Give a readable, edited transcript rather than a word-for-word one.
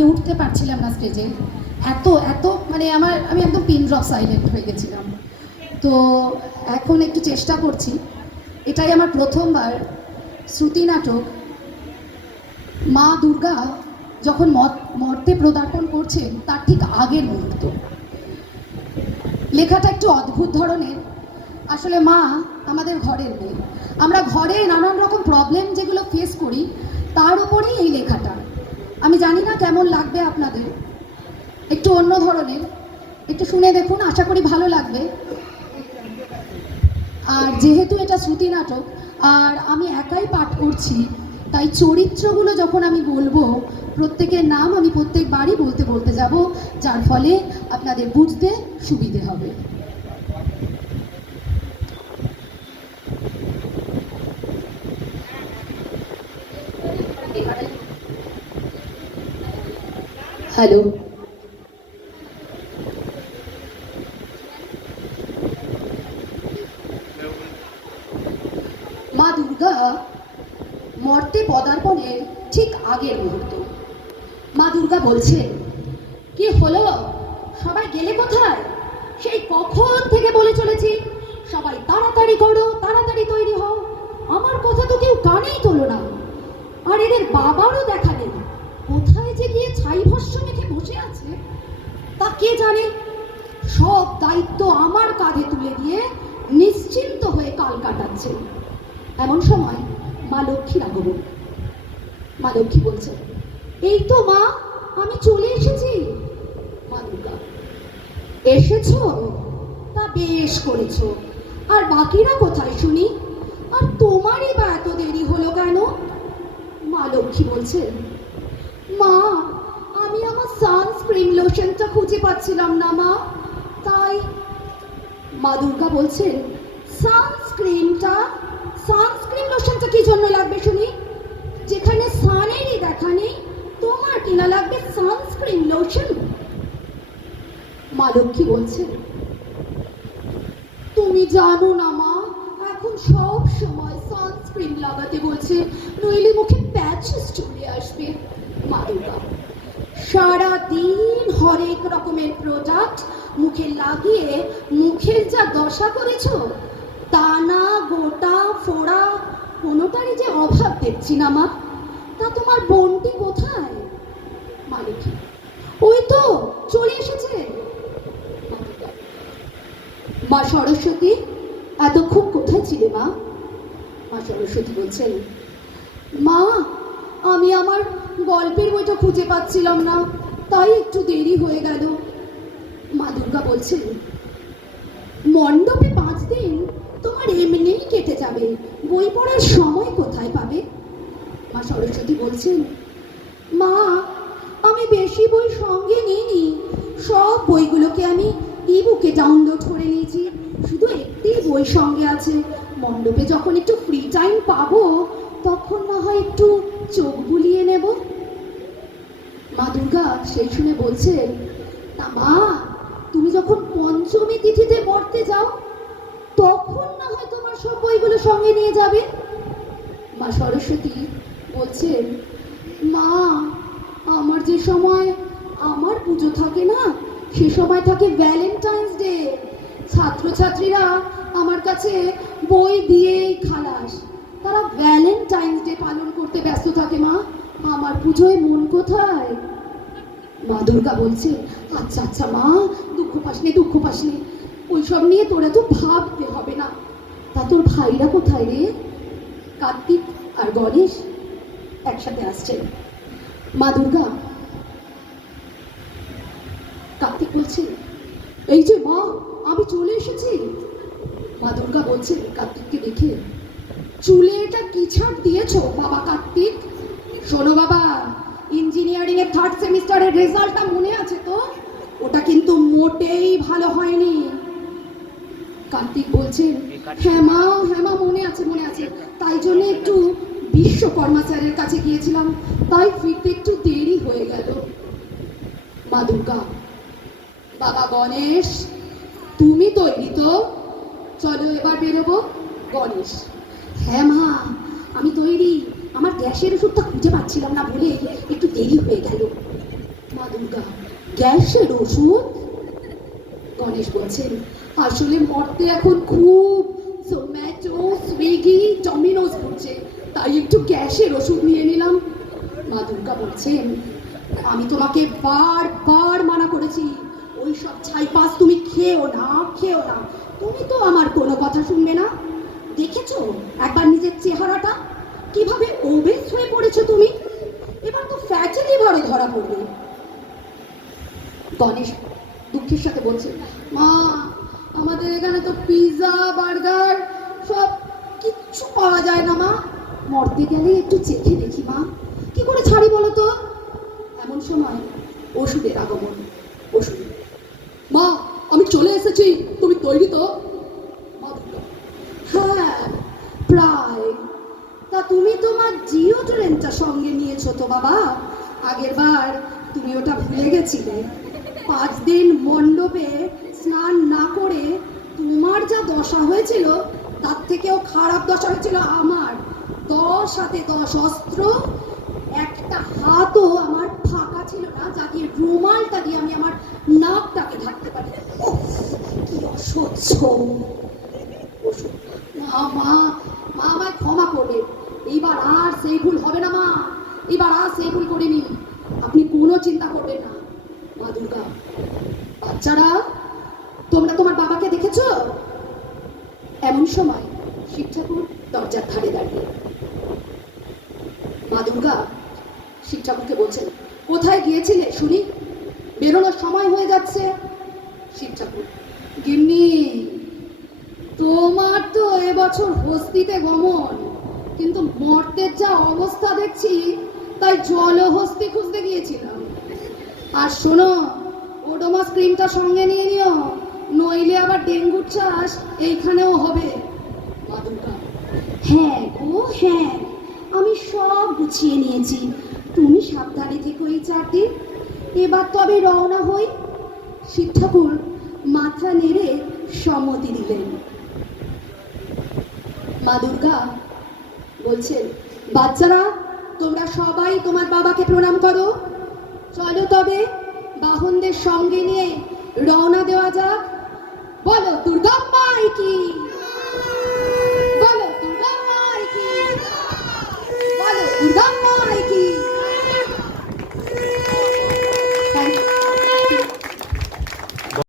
আমি উঠতে পারছিলাম না স্টেজে, এত এত মানে আমি একদম পিন ড্রপ সাইলেন্ট হয়ে গেছিলাম। তো এখন একটু চেষ্টা করছি, এটাই আমার প্রথমবার শ্রুতি নাটক। মা দুর্গা যখন মর্তে পদার্পণ করছেন তার ঠিক আগের মুহূর্ত। লেখাটা একটু অদ্ভুত ধরনের। আসলে মা আমাদের ঘরের মেয়ে, আমরা ঘরে নানান রকম প্রবলেম যেগুলো ফেস করি তার উপরেই এই লেখাটা। আমি জানি না কেমন লাগবে আপনাদের, একটু অন্য ধরনের, একটু শুনে দেখুন, আশা করি ভালো লাগবে। আর যেহেতু এটা শ্রুতি নাটক আর আমি একাই পাঠ করছি, তাই চরিত্রগুলো যখন আমি বলবো প্রত্যেকের নাম আমি প্রত্যেকবারই বলতে বলতে যাব, যার ফলে আপনাদের বুঝতে সুবিধে হবে। হ্যালো, মা দুর্গা মর্তে পদার্পণের ঠিক আগের মুহূর্ত। মা দুর্গা বলছেন, কি হলো, সবাই গেলে কোথায়? সেই কখন থেকে বলে চলেছি সবাই তাড়াতাড়ি করো, তাড়াতাড়ি তৈরি হও, আমার কথা তো কেউ কানেই তোলো না। আর এদের বাবারও দেখা নেই, কোথায় যে গিয়ে ছাই ভস্য মেখে বসে আছে তা কে জানে। সব দায়িত্ব আমার কাঁধে তুলে দিয়ে নিশ্চিন্ত হয়ে কাল কাটাচ্ছে। এমন সময় মা লক্ষ্মীর আগমন। মা লক্ষ্মী বলছে, এই তো মা, আমি চলে এসেছি। মা দুর্গা, এসেছো? তা বেশ করেছো। আর বাকিরা কোথায় শুনি? আর তোমারই বা এত দেরি হলো কেন? মা লক্ষ্মী বলছে, মা আমি আমার সানস্ক্রিন লোশনটা খুঁজে পাচ্ছিলাম না মা, তাই। মা দুর্গা বলছেন, সানস্ক্রিন লোশনটা কি জন্য লাগবে শুনি? যেখানে সানেরই দেখা নেই, তোমার কিনা লাগবে সানস্ক্রিন লোশন? মা লক্ষ্মী বলছে, তুমি জানো না মা, এখন সব সময় সানস্ক্রিন লাগাতে বলছে, নইলে মুখে প্যাচেস চলে আসবে। মা দুর্গা, সারাদিন হরেক রকমের প্রোডাক্ট মুখে লাগিয়ে মুখের যা দশা করেছো, টানা গোটা ফোড়া কোনোটারই যে অভাব দেখছি না মা। তা তোমার বোনটি কোথায়? মা লক্ষ্মী, ওই তো চলে এসেছে। মা সরস্বতী, এতক্ষণ কোথায় ছিলে মা? মা সরস্বতী বলছেন, মা আমি আমার গল্পের বইটা খুঁজে পাচ্ছিলাম না, তাই একটু দেরি হয়ে গেল। মা দুর্গা বলছেন, মণ্ডপে 5 দিন তোমার এমনিই কেটে যাবে, বই পড়ার সময় কোথায় পাবে? মা সরস্বতী বলছেন, মা আমি বেশি বই সঙ্গে নিইনি, সব বইগুলোকে আমি ইবুকে ডাউনলোড করে নিয়েছি, শুধু একটি বই সঙ্গে আছে। মণ্ডপে যখন একটু ফ্রি টাইম পাবো তখন না হয় একটু চোখ বুলিয়ে নেব। মা দুর্গা সেই শুনে বলছেন, তা মা তুমি যখন পঞ্চমী তিথিতে মর্তে যাও তখন না হয় তোমার সব বইগুলো সঙ্গে নিয়ে যাবে। মা সরস্বতী বলছেন, মা আমার যে সময় আমার পুজো থাকে না, সে সময় থাকে ভ্যালেন্টাইন্স ডে। ছাত্রছাত্রীরা আমার কাছে বই দিয়েই খালাস, তারা ভ্যালেন্টাইন্স ডে পালন করতে ব্যস্ত থাকে মা, আমার পুজোয় মন কোথায়? মা দুর্গা বলছে, আচ্ছা আচ্ছা মা, দুঃখ পাসনি, ওইসব নিয়ে তোরা তো ভাবতে হবে না। তা তোর ভাইরা কোথায় রে? কার্তিক আর গণেশ একসাথে আসছে। মা দুর্গা, কার্তিক বলছে, এই যে মা আমি চলে এসেছি। মা দুর্গা বলছে কার্তিককে দেখে, চুলে এটা কি ছাড় দিয়েছো বাবা কার্তিক? শোনো বাবা, ইঞ্জিনিয়ারিং এর 3rd সেমিস্টারের রেজাল্টটা মনে আছে তো? ওটা কিন্তু মোটেই ভালো হয়নি। কার্তিক বলছেন, হ্যাঁ মা মনে আছে, তাই জন্য একটু বিশ্বকর্মা স্যারের কাছে গিয়েছিলাম, তাই ফিরতে একটু দেরি হয়ে গেল। মা দুর্গা, বাবা গণেশ তুমি তৈরি তো? চলো এবার বেরোবো। গণেশ, হ্যাঁ মা আমি তৈরি, আমার গ্যাসের ওষুধটা খুঁজে পাচ্ছিলাম না বলে একটু দেরি হয়ে গেল। দুর্গা, গ্যাসের ওষুধ? গণেশ বলছেন, আসলে মর্তে এখন খুব জোম্যাটো, সুইগি, ডমিনোজ ঘুরছে, তাই একটু গ্যাসের ওষুধ নিয়ে নিলাম। মা দুর্গা বলছেন, আমি তোমাকে বারবার মানা করেছি ওই সব ছাইপাস তুমি খেও না, খেও না। তুমি তো আমার কোনো কথা শুনবে না। দেখেছো একবার নিজের চেহারাটা, কিভাবে ওবেস হয়ে পড়েছো তুমি। এবার তো ফ্যাটি লিভারে ধরা পড়বে। গণেশ দুঃখের সাথে বলছে, মা আমাদের এখানে তো পিৎজা, বার্গার সব কিচ্ছু পাওয়া যায় না মা। মরতে গেলে একটু চেখে দেখি মা, কি করে ছাড়ি বলো তো। এমন সময় ওষুধের আগমন। ওষুধ, মা আমি চলে এসেছি, তুমি তৈরি তো? হ্যাঁ প্রায়। তা তুমি তোমার ডিওডোরেন্টটা সঙ্গে নিয়েছো তো বাবা? আগের বার তুমি ওটা ভুলে গেছিলে। 5 দিন মণ্ডপে স্নান না করে তোমার যা দশা হয়েছিল, তার থেকেও খারাপ দশা হয়েছিল আমার। 10 হাতে 10 অস্ত্র, একটা হাতও আমার ফাঁকা ছিল না যা দিয়ে রুমালটা দিয়ে আমি আমার নাকটাকে ঢাকতে পারি। কি অসহ্য। মা মা মা আমায় ক্ষমা করবে, এইবার আর সেই ভুল হবে না মা, এবার আর সেই ভুল করিনি, আপনি কোনো চিন্তা করবেন না। মা দুর্গা, বাচ্চারা তোমরা তোমার বাবাকে দেখেছো? এমন সময় শিব ঠাকুর দরজার ধারে দাঁড়িয়ে। মা দুর্গা শিব ঠাকুরকে বলছেন, কোথায় গিয়েছিলে শুনি, বেরোনোর সময় হয়ে যাচ্ছে। শিব ঠাকুর, গিন্নি তোমার তো এবছর হস্তিতে গমন, কিন্তু মর্তের যা অবস্থা দেখছি, তাই জলহস্তি খুঁজতে গিয়েছিলাম। আর শোনো, ওডোমস ক্রিমটা সঙ্গে নিয়ে নিও, নইলে আবার ডেঙ্গুর চাষ এইখানেও হবে। মা দুর্গা, হ্যাঁ গো হ্যাঁ, আমি সব গুছিয়ে নিয়েছি, তুমি সাবধানে থেকো এই 4 দিন। এবার তবে রওনা হই। শিব ঠাকুর মাথা নেড়ে সম্মতি দিলেন। মা দুর্গা বলছেন, বাচ্চারা তোমরা সবাই তোমার বাবাকে প্রণাম করো। চলো তবে বাহনদের সঙ্গে নিয়ে রওনা দেওয়া যাক। বলো দুর্গাম্মাই